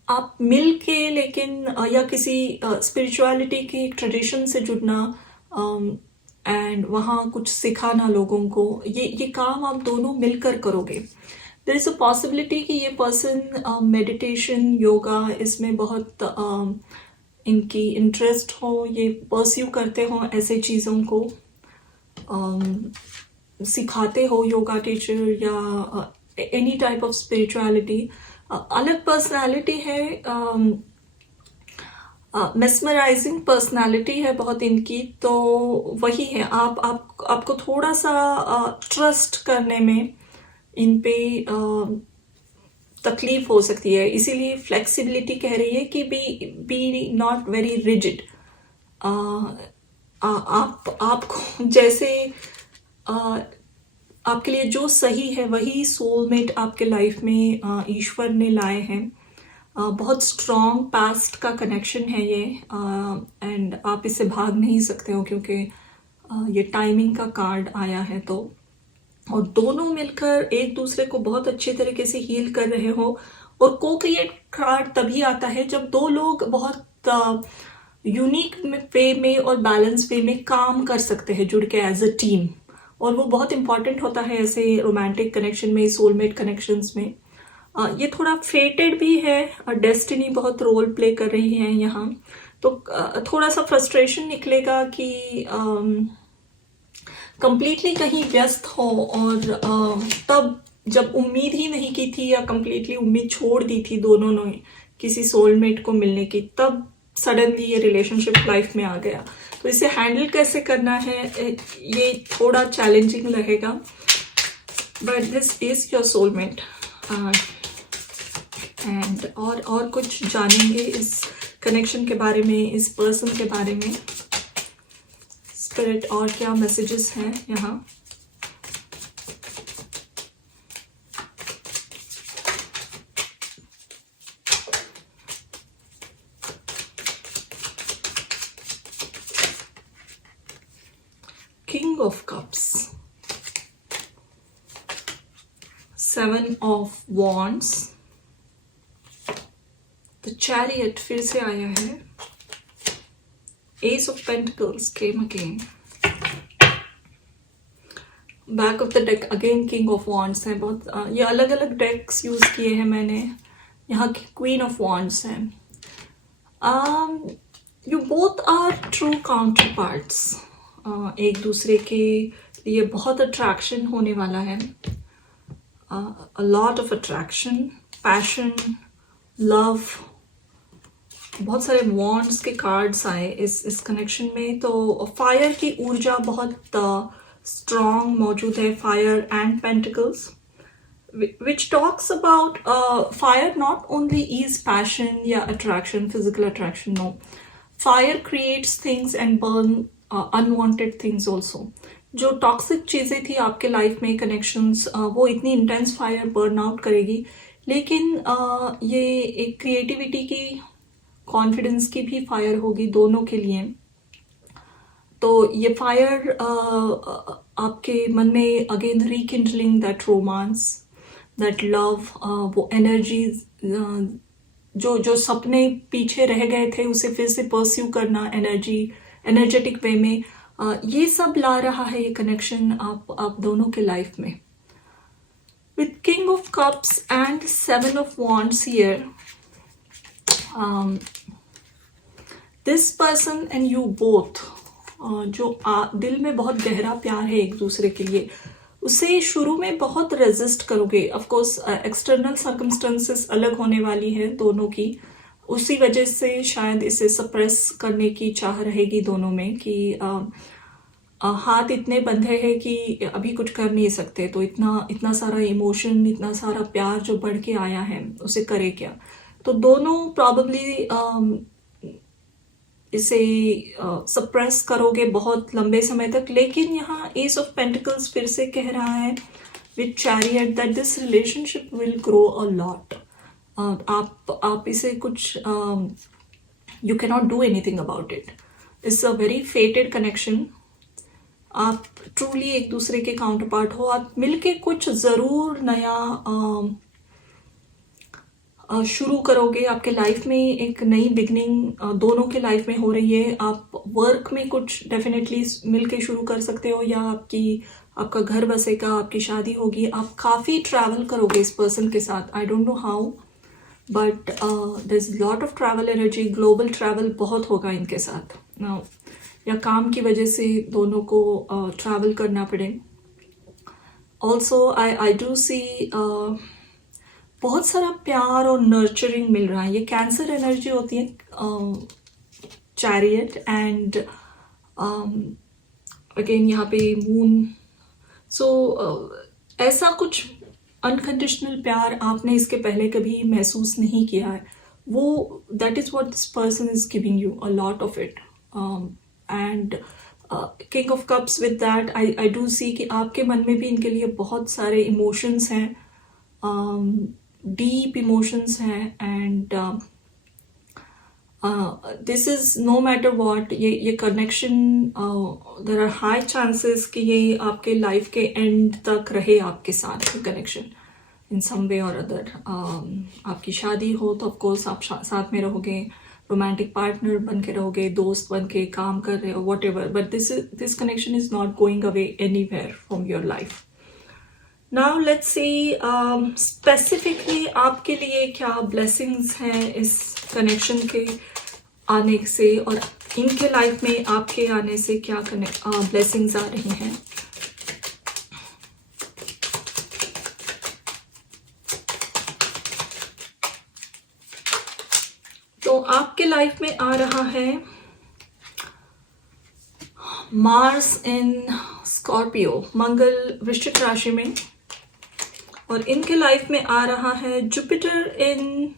आप मिल के लेकिन या किसी स्पिरिचुअलिटी की एक ट्रेडिशन से जुड़ना एंड वहाँ कुछ सिखाना लोगों को, ये काम आप दोनों मिलकर करोगे. देयर इज़ अ पॉसिबिलिटी कि ये पर्सन मेडिटेशन, योगा, इसमें बहुत इनकी इंटरेस्ट हो, ये परस्यू करते हो ऐसे चीज़ों को, सिखाते हो, योगा टीचर या एनी टाइप ऑफ स्पिरिचुअलिटी. अलग पर्सनालिटी है, मेस्मराइजिंग पर्सनालिटी है बहुत इनकी. तो वही है, आपको थोड़ा सा ट्रस्ट करने में इन पे तकलीफ हो सकती है. इसीलिए फ्लेक्सिबिलिटी कह रही है कि बी नॉट वेरी रिजिड. आपको जैसे आपके लिए जो सही है वही सोलमेट आपके लाइफ में ईश्वर ने लाए हैं. बहुत स्ट्रॉन्ग पास्ट का कनेक्शन है ये, एंड आप इससे भाग नहीं सकते हो क्योंकि ये टाइमिंग का कार्ड आया है. तो और दोनों मिलकर एक दूसरे को बहुत अच्छे तरीके से हील कर रहे हो. और को क्रिएट कार्ड तभी आता है जब दो लोग बहुत यूनिक वे में और बैलेंस वे में काम कर सकते हैं जुड़ के एज अ टीम. और वो बहुत इंपॉर्टेंट होता है ऐसे रोमांटिक कनेक्शन में, सोलमेट कनेक्शंस में. ये थोड़ा फेटेड भी है, डेस्टिनी बहुत रोल प्ले कर रही है यहाँ. तो थोड़ा सा फ्रस्ट्रेशन निकलेगा कि कंप्लीटली कहीं व्यस्त हो, और तब जब उम्मीद ही नहीं की थी या कंप्लीटली उम्मीद छोड़ दी थी दोनों ने किसी सोलमेट को मिलने की, तब सडनली ये रिलेशनशिप लाइफ में आ गया. तो इसे हैंडल कैसे करना है ये थोड़ा चैलेंजिंग रहेगा. But this is your soulmate. And और कुछ जानेंगे इस कनेक्शन के बारे में, इस पर्सन के बारे में. स्पिरिट और क्या मैसेजेस हैं यहाँ. King of Cups, 7 of Wands, The Chariot फिर से आया है, Ace of Pentacles came again, back of the deck again king of wands है। बहुत ये अलग अलग डेक्स यूज किए हैं मैंने। यहाँ की क्वीन ऑफ वॉन्ड्स है। You both are true counter parts. एक दूसरे के लिए बहुत अट्रैक्शन होने वाला है, a lot of attraction, passion, love, बहुत सारे वॉन्ड्स के कार्ड्स आए इस कनेक्शन में। तो फायर की ऊर्जा बहुत स्ट्रॉन्ग मौजूद है, fire and pentacles, which talks about fire not only is passion या attraction, physical attraction, no. Fire creates things and burn unwanted things also. जो टॉक्सिक चीज़ें थी आपके लाइफ में, कनेक्शंस, वो इतनी इंटेंस फायर बर्न आउट करेगी। लेकिन ये एक क्रिएटिविटी की, कॉन्फिडेंस की भी फायर होगी दोनों के लिए। तो ये फायर आपके मन में again rekindling that romance, that love, वो एनर्जी, जो सपने पीछे रह गए थे उसे फिर से परस्यू करना एनर्जेटिक वे में, ये सब ला रहा है ये कनेक्शन आप दोनों के लाइफ में। With king of cups and 7 of wands here, this person and you both, जो दिल में बहुत गहरा प्यार है एक दूसरे के लिए, उसे शुरू में बहुत रेजिस्ट करोगे। ऑफ कोर्स एक्सटर्नल सर्कमस्टेंसेस अलग होने वाली है दोनों की, उसी वजह से शायद इसे सप्रेस करने की चाह रहेगी दोनों में कि हाथ इतने बंधे हैं कि अभी कुछ कर नहीं सकते, तो इतना सारा इमोशन, इतना सारा प्यार जो बढ़ के आया है उसे करे क्या। तो दोनों प्रॉबेबली इसे सप्रेस करोगे बहुत लंबे समय तक। लेकिन यहाँ एस ऑफ पेंटिकल्स फिर से कह रहा है with chariot that this relationship will grow a lot. आप इसे कुछ you can not do anything about it, it's a very फेटेड connection. आप ट्रूली एक दूसरे के काउंटर पार्ट हो, आप मिलके कुछ ज़रूर नया शुरू करोगे। आपके लाइफ में एक नई बिगनिंग दोनों के लाइफ में हो रही है। आप वर्क में कुछ डेफिनेटली मिलके शुरू कर सकते हो, या आपका घर बसेगा, आपकी शादी होगी, आप काफ़ी ट्रैवल करोगे इस पर्सन के साथ। I don't know how, but there is lot of travel energy, global travel बहुत होगा इनके साथ, या काम की वजह से दोनों को ट्रैवल करना पड़े। ऑल्सो आई डू सी बहुत सारा प्यार और नर्चरिंग मिल रहा है। ये कैंसर एनर्जी होती है, चैरियट एंड अगेन यहाँ पे मून। सो ऐसा कुछ अनकंडीशनल प्यार आपने इसके पहले कभी महसूस नहीं किया है। वो that is what this person is giving you, a lot of it. And king of cups with that I do see कि आपके मन में भी इनके लिए बहुत सारे इमोशंस हैं, डीप इमोशंस हैं, and this is no matter what, ये connection, there are high chances कि ये आपके लाइफ के एंड तक रहे आपके साथ, ये कनेक्शन इन सम वे और अदर। आपकी शादी हो तो ऑफकोर्स आप साथ में रहोगे, रोमांटिक पार्टनर बन के रहोगे, दोस्त बन के काम कर रहे हो, what ever, but this connection is not going away anywhere from your life. Now let's see specifically आपके लिए क्या ब्लेसिंग्स हैं इस कनेक्शन के आने से, और इनके लाइफ में आपके आने से क्या ब्लेसिंग्स आ रही हैं। तो आपके लाइफ में आ रहा है मार्स इन स्कॉर्पियो, मंगल वृश्चिक राशि में, और इनके लाइफ में आ रहा है जुपिटर इन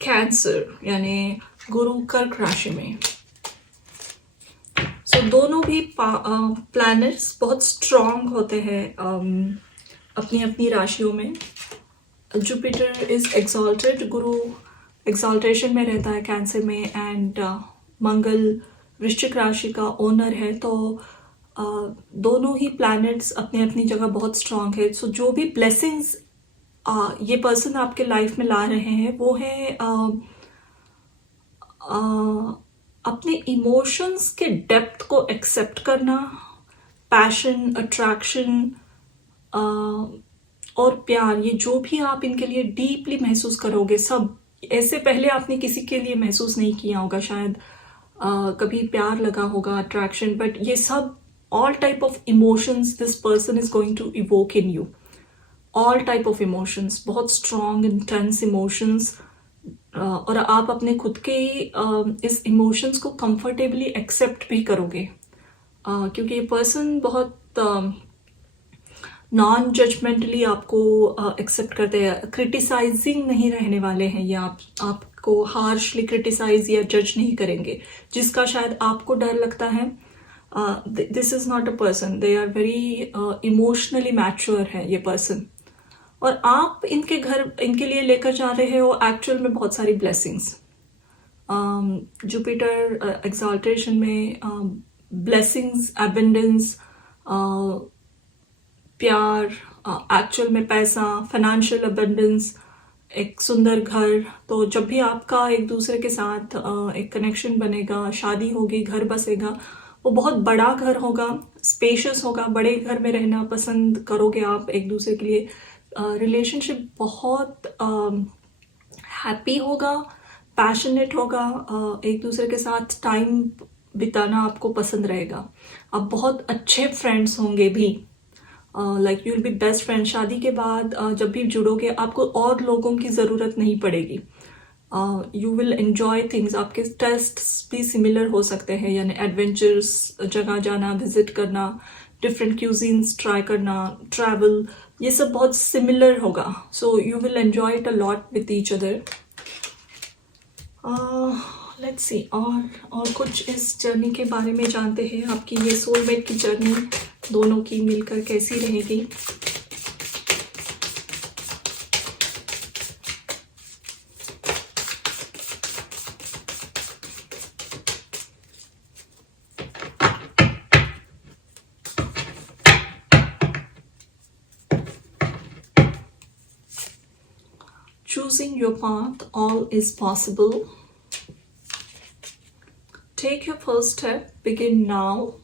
कैंसर, यानी गुरु कर्क राशि में। सो दोनों भी प्लैनेट्स बहुत स्ट्रॉन्ग होते हैं अपनी अपनी राशियों में। Jupiter is exalted, Guru exaltation में रहता है कैंसर में, एंड मंगल वृश्चिक राशि का ओनर है, तो दोनों ही प्लैनेट्स अपनी अपनी जगह बहुत स्ट्रांग है। सो जो भी ब्लेसिंग्स ये पर्सन आपके लाइफ में ला रहे हैं वो है अपने इमोशंस के डेप्थ को एक्सेप्ट करना, पैशन, अट्रैक्शन और प्यार, ये जो भी आप इनके लिए डीपली महसूस करोगे, सब ऐसे पहले आपने किसी के लिए महसूस नहीं किया होगा शायद। कभी प्यार लगा होगा, अट्रैक्शन, बट ये सब all type of emotions this person is going to evoke in you. All type of emotions, बहुत स्ट्रॉन्ग इंटेंस इमोशंस, और आप अपने खुद के इस इमोशंस को कंफर्टेबली एक्सेप्ट भी करोगे, क्योंकि ये पर्सन बहुत नॉन जजमेंटली आपको एक्सेप्ट करते हैं। क्रिटिसाइजिंग नहीं रहने वाले हैं ये, आपको हार्शली क्रिटिसाइज या जज नहीं करेंगे, जिसका शायद आपको डर लगता है। This is not a person, they are very emotionally mature है ये पर्सन, और आप इनके लिए लेकर जा रहे हो एक्चुअल में बहुत सारी ब्लेसिंग्स। जुपिटर एक्साल्टेशन में ब्लेसिंग्स, एबंडेंस, प्यार, एक्चुअल में पैसा, फाइनेंशियल अबंडेंस, एक सुंदर घर। तो जब भी आपका एक दूसरे के साथ एक कनेक्शन बनेगा, शादी होगी, घर बसेगा, वो बहुत बड़ा घर होगा, स्पेशियस होगा, बड़े घर में रहना पसंद करोगे आप एक दूसरे के लिए। रिलेशनशिप बहुत हैप्पी होगा, पैशनेट होगा, एक दूसरे के साथ टाइम बिताना आपको पसंद रहेगा। आप बहुत अच्छे फ्रेंड्स होंगे भी, like you will be best friend. शादी के बाद जब भी जुड़ोगे आपको और लोगों की ज़रूरत नहीं पड़ेगी। यू विल एंजॉय थिंग्स, आपके टेस्ट्स भी सिमिलर हो सकते हैं, यानी एडवेंचर्स, जगह जाना, विजिट करना, डिफरेंट क्यूजीन्स ट्राई करना, ट्रैवल, ये सब बहुत सिमिलर होगा। So you will enjoy it a lot with each other. Let's see, और कुछ इस जर्नी के बारे में जानते हैं। आपकी ये सोलमेट की जर्नी दोनों की मिलकर कैसी रहेगी। Choosing your path, all is possible. Take your first step, begin now.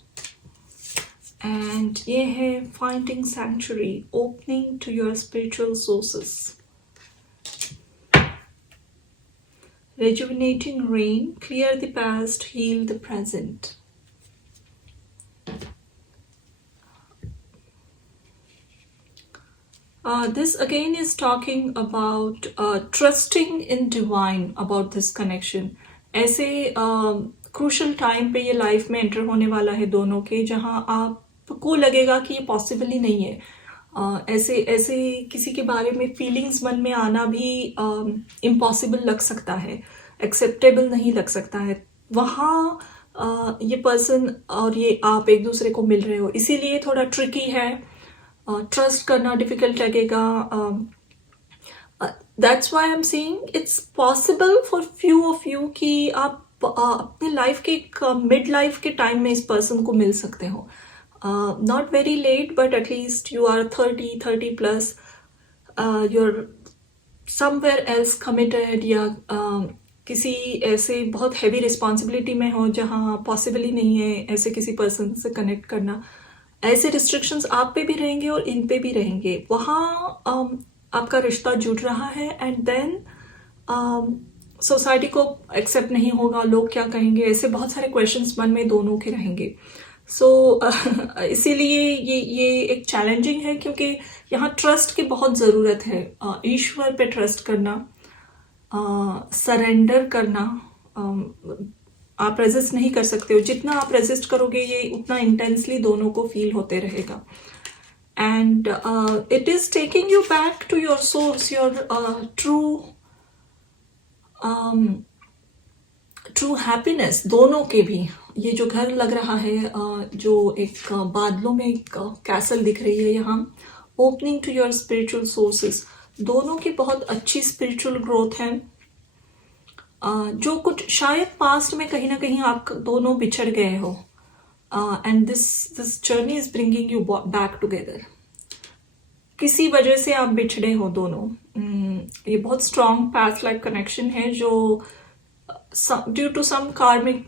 And ये है finding sanctuary, opening to your spiritual sources. Rejuvenating rain, clear the past, heal the present. This again is talking about trusting in divine, about this connection. ऐसे क्रूशल टाइम पे ये लाइफ में एंटर होने वाला है दोनों के, जहां आपको लगेगा कि ये पॉसिबल ही नहीं है। ऐसे किसी के बारे में फीलिंग्स मन में आना भी इम्पॉसिबल लग सकता है, एक्सेप्टेबल नहीं लग सकता है। वहाँ ये पर्सन और ये आप एक दूसरे को मिल रहे हो, इसीलिए थोड़ा ट्रिकी है, ट्रस्ट करना डिफिकल्ट लगेगा। That's why I am saying it's possible for few of you कि आप अपने लाइफ के एक मिड लाइफ के टाइम में इस पर्सन को मिल सकते हो। Not very late, but at least you are 30 plus, you're somewhere else committed, या किसी ऐसे बहुत हैवी रिस्पॉन्सिबिलिटी में हो जहाँ पॉसिबल ही नहीं है ऐसे किसी पर्सन से कनेक्ट करना। ऐसे रिस्ट्रिक्शंस आप पे भी रहेंगे और इन पे भी रहेंगे। वहाँ आपका रिश्ता जुड़ रहा है, एंड देन सोसाइटी को एक्सेप्ट नहीं होगा, लोग क्या कहेंगे, ऐसे बहुत सारे क्वेश्चंस मन में दोनों के रहेंगे। सो इसीलिए ये एक चैलेंजिंग है, क्योंकि यहाँ ट्रस्ट की बहुत ज़रूरत है। ईश्वर पे ट्रस्ट करना, सरेंडर करना। आप रेजिस्ट नहीं कर सकते हो, जितना आप रेजिस्ट करोगे ये उतना इंटेंसली दोनों को फील होते रहेगा। And it is taking you back to your source, your true happiness. दोनों के भी ये जो घर लग रहा है, जो एक बादलों में एक कैसल दिख रही है यहाँ, opening to your spiritual sources, दोनों की बहुत अच्छी स्पिरिचुअल ग्रोथ है। जो कुछ शायद पास्ट में कहीं ना कहीं आप दोनों बिछड़ गए हो, and this journey is bringing you back together. किसी वजह से आप बिछड़े हो दोनों। ये बहुत स्ट्रॉन्ग पास्ट लाइफ कनेक्शन है जो ड्यू टू सम कार्मिक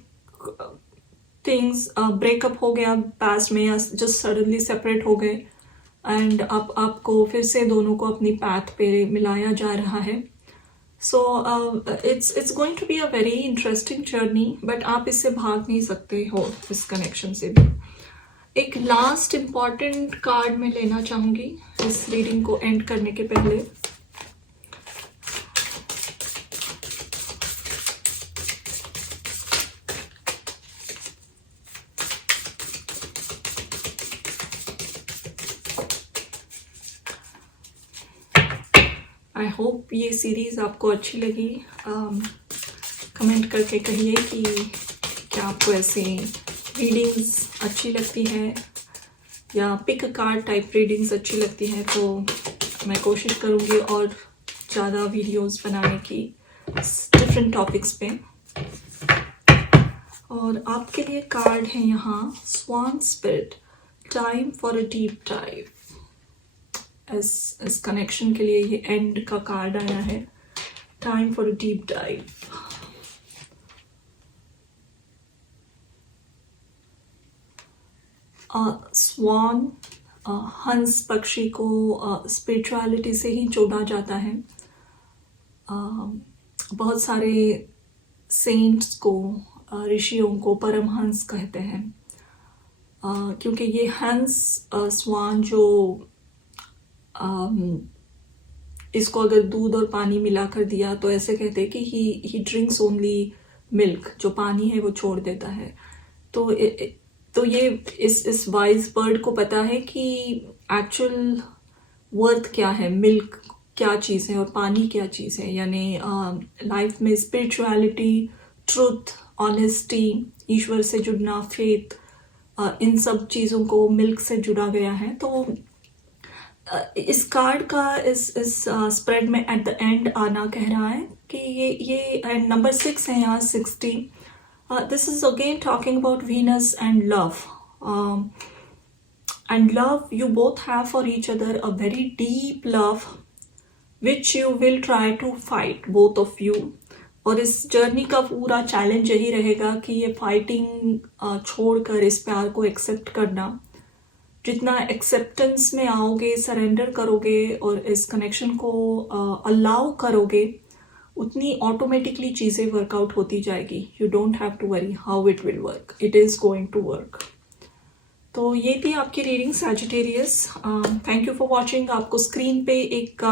थिंग्स ब्रेकअप हो गया पास्ट में, या जस्ट सडनली सेपरेट हो गए, एंड अब आपको फिर से दोनों को अपनी पाथ पे मिलाया जा रहा है। So it's going to be a very interesting journey, but आप इससे भाग नहीं सकते हो इस कनेक्शन से भी। एक लास्ट इम्पॉर्टेंट कार्ड मैं लेना चाहूंगी इस रीडिंग को एंड करने के पहले। आई होप ये सीरीज आपको अच्छी लगी। कमेंट करके कहिए कि क्या आपको ऐसी रीडिंग्स अच्छी लगती है या पिक कार्ड टाइप रीडिंग्स अच्छी लगती है, तो मैं कोशिश करूँगी और ज़्यादा वीडियोस बनाने की डिफरेंट टॉपिक्स पे। और आपके लिए कार्ड है यहाँ swan spirit, time for a deep dive. इस कनेक्शन के लिए ये एंड का कार्ड आया है, time for a deep dive. Swan हंस पक्षी को स्पिरिचुअलिटी से ही जोड़ा जाता है। बहुत सारे सेंट्स को, ऋषियों को परमहंस कहते हैं, क्योंकि ये हंस स्वान जो इसको अगर दूध और पानी मिला कर दिया तो ऐसे कहते हैं कि ही ड्रिंक्स ओनली मिल्क, जो पानी है वो छोड़ देता है। तो ये इस वाइज बर्ड को पता है कि एक्चुअल वर्थ क्या है, मिल्क क्या चीज़ है और पानी क्या चीज़ है। यानी लाइफ में स्पिरिचुअलिटी, ट्रुथ, ऑनेस्टी, ईश्वर से जुड़ना, फेथ, इन सब चीज़ों को मिल्क से जुड़ा गया है। तो इस कार्ड का इस स्प्रेड में एट द एंड आना कह रहा है कि ये नंबर 6 है यहाँ, 60। This is again talking about Venus and love. And love you both have for each other, a very deep love which you will try to fight, both of you. और इस जर्नी का पूरा चैलेंज यही रहेगा कि ये फाइटिंग छोड़कर इस प्यार को एक्सेप्ट करना। जितना एक्सेप्टेंस में आओगे, सरेंडर करोगे और इस कनेक्शन को अलाउ करोगे, उतनी ऑटोमेटिकली चीज़ें वर्कआउट होती जाएगी। You don't have to worry how it will work, it is going to work. तो ये थी आपकी reading Sagittarius. Thank you for watching. आपको स्क्रीन पे एक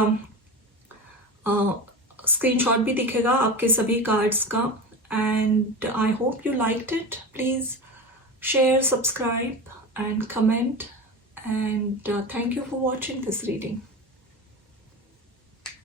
स्क्रीनशॉट भी दिखेगा आपके सभी कार्ड्स का, and I hope you liked it. Please share, subscribe and comment, and thank you for watching this reading.